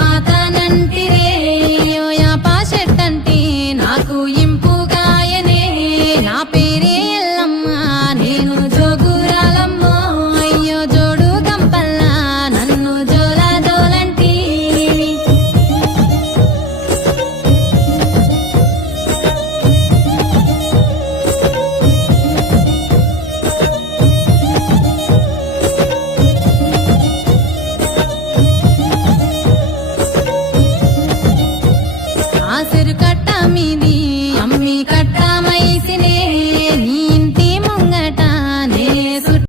మాతనంటే ఆసరు కట్ట మీది